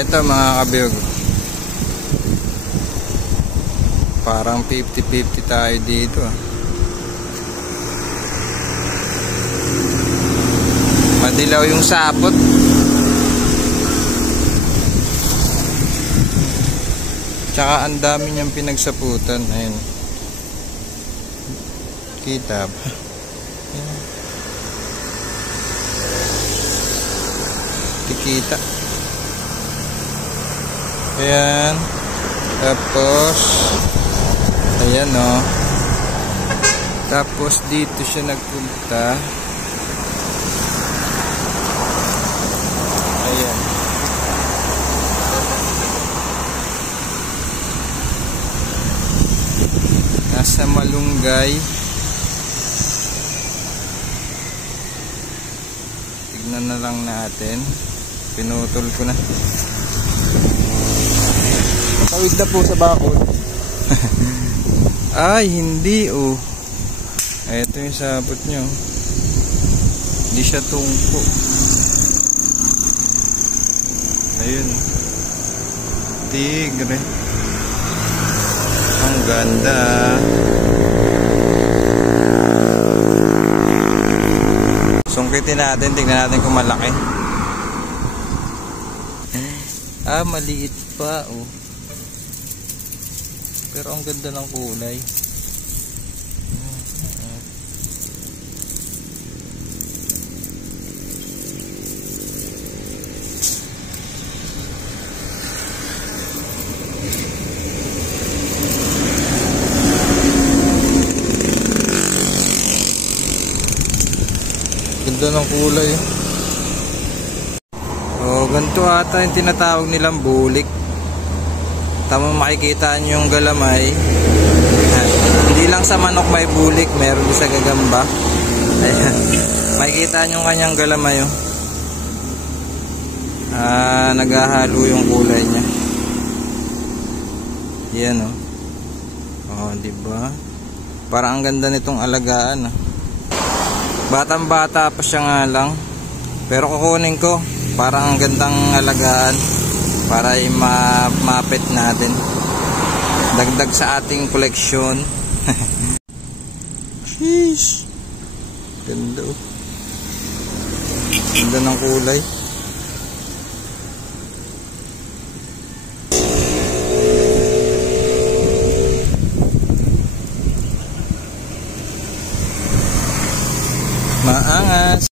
Eto mga kabiyog, parang 50-50 tayo dito. Madilaw yung sapot. Tsaka ang dami niyang pinagsaputan. Ayun. Kita ba? Kita. Ayan. Tapos ayan o. Tapos dito siya nagpunta. Ayan. Nasa Malunggay. Tignan na lang natin. Pinutol ko na. Tawid na po sa bakod. Ay, hindi oh. Ito yung sabot nyo. Hindi siya tungko. Ayun. Tigre. Ang ganda. Sungkitin natin. Tignan natin kung malaki. Ah, maliit pa oh. Pero ang ganda ng kulay. Ganda ng kulay. Oh, ganito ata yung tinatawag nilang bulik. Tama, makikita nyo yung galamay. Hindi lang sa manok may bulik, meron din sa gagamba. Ayan. Makikita nyo yung kanyang galamay. Oh. Naghahalo yung kulay niya. Yan oh. Oh, diba? Parang ang ganda nitong alagaan. Oh. Batang-bata pa siya nga lang. Pero kukunin ko. Parang ang gandang alagaan. Para i-mapit natin. Dagdag sa ating koleksyon. Sheesh. Ganda oh. Ganda ng kulay. Maangas.